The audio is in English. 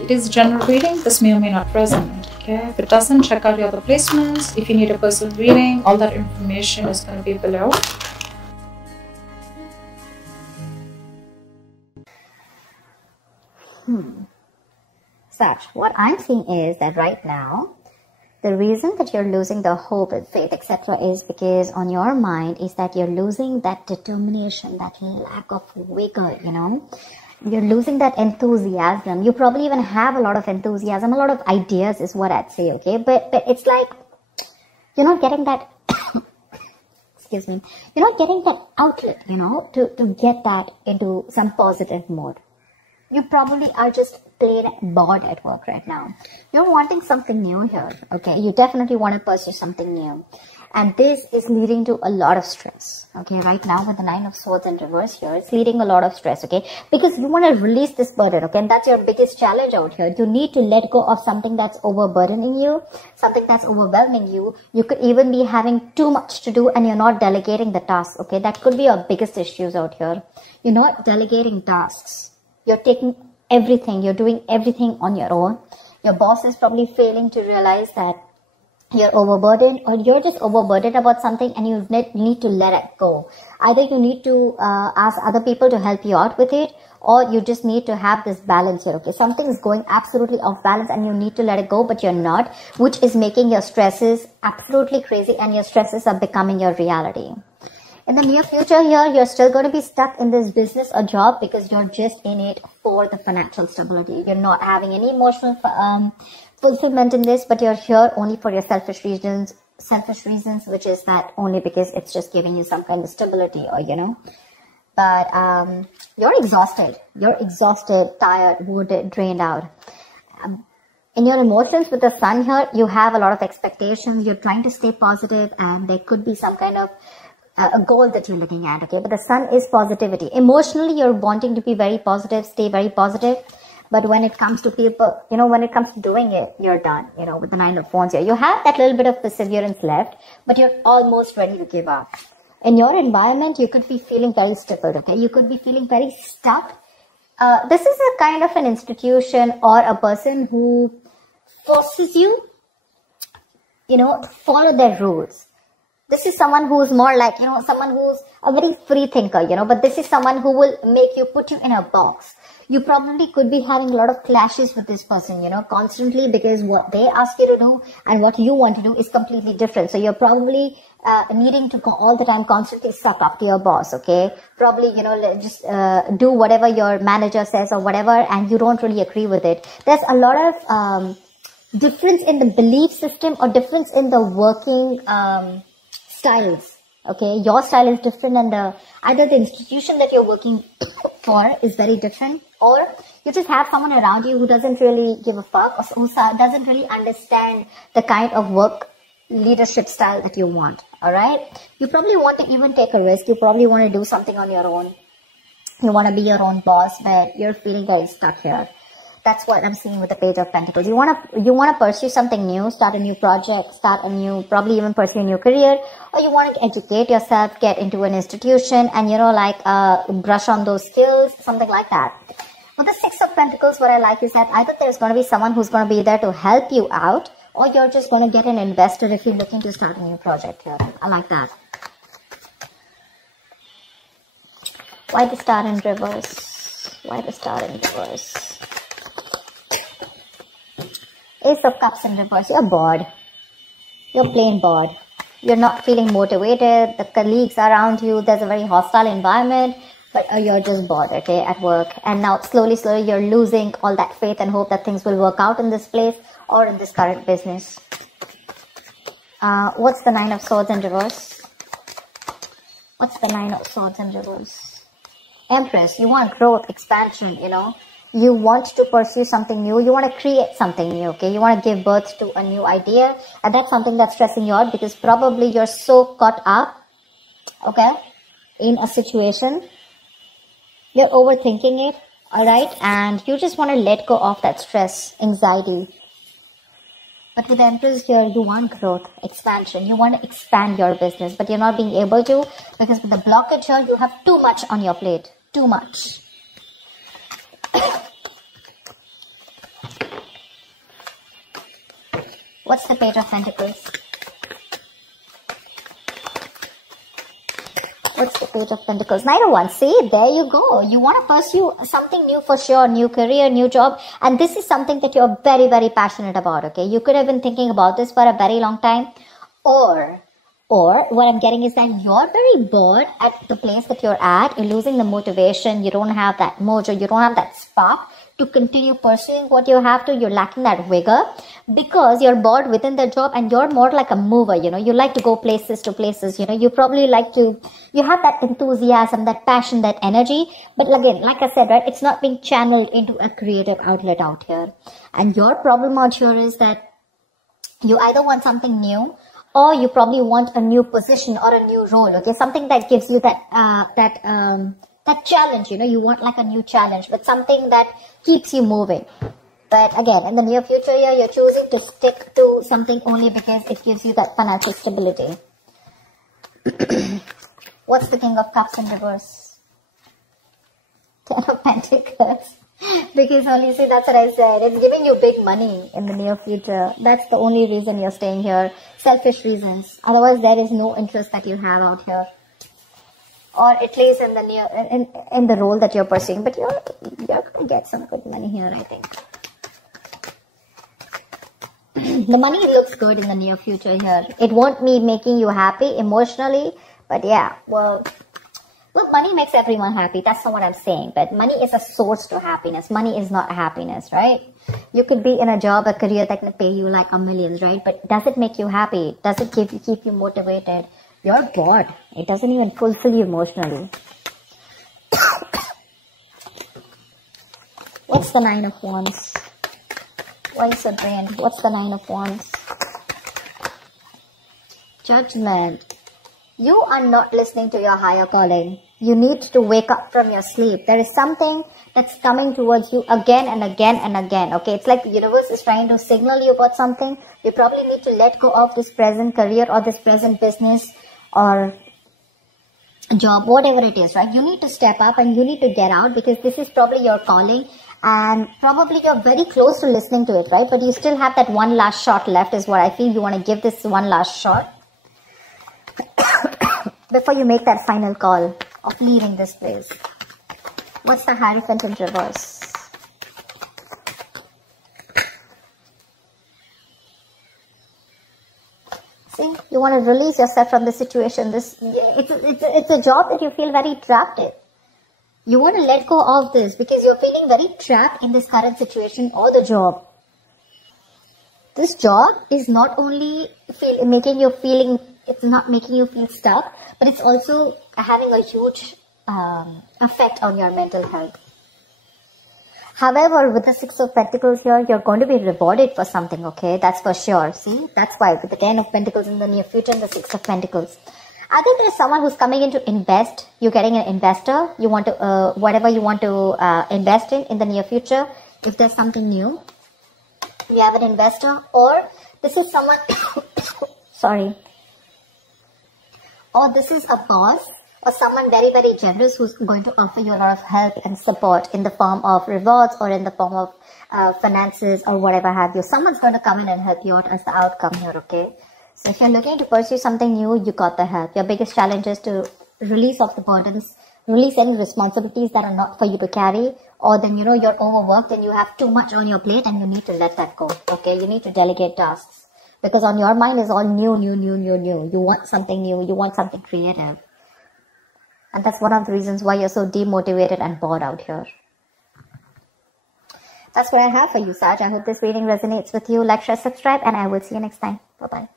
it is general reading. This may or may not resonate. Okay, if it doesn't, check out your other placements. If you need a personal reading, all that information is going to be below. Sag, what I'm seeing is that right now, the reason that you're losing the hope and faith, etc., is because on your mind is that you're losing that determination, that lack of vigor, you know. You're losing that enthusiasm. You probably even have a lot of enthusiasm, a lot of ideas is what I'd say, okay? But it's like you're not getting that, excuse me, you're not getting that outlet, you know, to get that into some positive mode. You probably are just plain bored at work right now. You're wanting something new here, okay? You definitely want to pursue something new. And this is leading to a lot of stress, okay? Right now with the 9 of Swords in reverse here, it's leading a lot of stress, okay? Because you want to release this burden, okay? And that's your biggest challenge out here. You need to let go of something that's overburdening you, something that's overwhelming you. You could even be having too much to do and you're not delegating the tasks, okay? That could be your biggest issues out here. You're not delegating tasks. You're taking everything. You're doing everything on your own. Your boss is probably failing to realize that you're overburdened, or you're just overburdened about something and you need to let it go. Either you need to ask other people to help you out with it, or you just need to have this balance here, okay? Something is going absolutely off balance and you need to let it go, but you're not, which is making your stresses absolutely crazy and your stresses are becoming your reality. In the near future here, you're still going to be stuck in this business or job because you're just in it for the financial stability. You're not having any emotional fulfillment in this, but you're here only for your selfish reasons, which is that only because it's just giving you some kind of stability, or, you know. But you're exhausted, tired, wounded, drained out. In your emotions with the Sun here, you have a lot of expectations. You're trying to stay positive and there could be some kind of a goal that you're looking at, okay? But the Sun is positivity. Emotionally, you're wanting to be very positive, stay very positive. But when it comes to people, you know, when it comes to doing it, you're done, you know, with the 9 of Wands here. You have that little bit of perseverance left, but you're almost ready to give up. In your environment, you could be feeling very stifled, okay? You could be feeling very stuck. This is a kind of an institution or a person who forces you, you know, to follow their rules. This is someone who's more like, you know, someone who's a very free thinker, you know, but this is someone who will make you, put you in a box. You probably could be having a lot of clashes with this person, you know, constantly, because what they ask you to do and what you want to do is completely different. So you're probably needing to all the time constantly suck up to your boss, okay? Probably, you know, just do whatever your manager says or whatever, and you don't really agree with it. There's a lot of difference in the belief system or difference in the working styles, okay? Your style is different, and either the institution that you're working for is very different, or you just have someone around you who doesn't really give a fuck, or who doesn't really understand the kind of work leadership style that you want, all right? You probably want to even take a risk. You probably want to do something on your own. You want to be your own boss, but you're feeling very stuck here. That's what I'm seeing with the Page of Pentacles. You want to pursue something new, start a new project, probably even pursue a new career, or you want to educate yourself, get into an institution, and, you know, like brush on those skills, something like that. With the 6 of Pentacles, what I like is that either there's going to be someone who's going to be there to help you out, or you're just going to get an investor if you're looking to start a new project here. I like that. Why the Star in reverse? Why the Star in reverse? Ace of Cups in reverse. You're bored. You're plain bored. You're not feeling motivated. The colleagues around you, there's a very hostile environment, but you're just bored, okay, at work. And now slowly you're losing all that faith and hope that things will work out in this place or in this current business. What's the 9 of Swords in reverse? What's the 9 of Swords in reverse? Empress. You want growth, expansion, you know. You want to pursue something new. You want to create something new, okay? You want to give birth to a new idea. And that's something that's stressing you out because probably you're so caught up, okay, in a situation. You're overthinking it, all right? And you just want to let go of that stress, anxiety. But with the Empress here, you want growth, expansion. You want to expand your business, but you're not being able to because with the blockage here, you have too much on your plate. Too much. What's the Page of Pentacles? What's the Page of Pentacles? Knight of Wands. See, there you go. You want to pursue something new for sure. New career, new job. And this is something that you're very, very passionate about, okay? You could have been thinking about this for a very long time. Or what I'm getting is that you're very bored at the place that you're at. You're losing the motivation. You don't have that mojo. You don't have that spark to continue pursuing what you have to. You're lacking that vigor because you're bored within the job, and you're more like a mover, you know. You like to go places to places, you know. You probably like to, you have that enthusiasm, that passion, that energy. But again, like I said, right, it's not being channeled into a creative outlet out here. And your problem out here is that you either want something new, or you probably want a new position or a new role, okay? Something that gives you that challenge, you know. You want like a new challenge, but something that keeps you moving. But again, in the near future here, you're choosing to stick to something only because it gives you that financial stability. What's the King of Cups in reverse? Ten of Pentacles. Because only, see, that's what I said. It's giving you big money in the near future. That's the only reason you're staying here. Selfish reasons. Otherwise, there is no interest that you have out here. Or at least in the near, in the role that you're pursuing. But you're going to get some good money here, I think. The money looks good in the near future here. It won't be making you happy emotionally. But yeah, well, look, money makes everyone happy. That's not what I'm saying. But money is a source to happiness. Money is not happiness, right? You could be in a job, a career that can pay you like millions, right? But does it make you happy? Does it keep you motivated? You're bored. It doesn't even fulfill you emotionally. What's the Nine of Wands? Why is it drained? What's the Nine of Wands? Judgment. You are not listening to your higher calling. You need to wake up from your sleep. There is something that's coming towards you again and again and again. Okay, it's like the universe is trying to signal you about something. You probably need to let go of this present career or this present business or job, whatever it is, right? You need to step up and you need to get out because this is probably your calling. And probably you're very close to listening to it, right? But you still have that one last shot left is what I feel. You want to give this one last shot before you make that final call of leaving this place. What's the Hierophant in reverse? See, you want to release yourself from the situation. It's a job that you feel very trapped in. You want to let go of this because you're feeling very trapped in this current situation or the job. This job is not only making you feel stuck, but it's also having a huge effect on your mental health. However, with the Six of Pentacles here, you're going to be rewarded for something, okay? That's for sure. See, that's why with the Ten of Pentacles in the near future and the Six of Pentacles. I think there's someone who's coming in to invest. You're getting an investor. You want to, whatever you want to invest in the near future. If there's something new, you have an investor. Or this is someone, sorry. Or this is a boss or someone very, very generous who's going to offer you a lot of help and support in the form of rewards or in the form of finances or whatever have you. Someone's going to come in and help you out as the outcome here, okay? So if you're looking to pursue something new, you got the help. Your biggest challenge is to release off the burdens, release any responsibilities that are not for you to carry, or then, you know, you're overworked and you have too much on your plate and you need to let that go, okay? You need to delegate tasks because on your mind is all new. You want something new. You want something creative. And that's one of the reasons why you're so demotivated and bored out here. That's what I have for you, Sag. I hope this reading resonates with you. Like, share, subscribe, and I will see you next time. Bye-bye.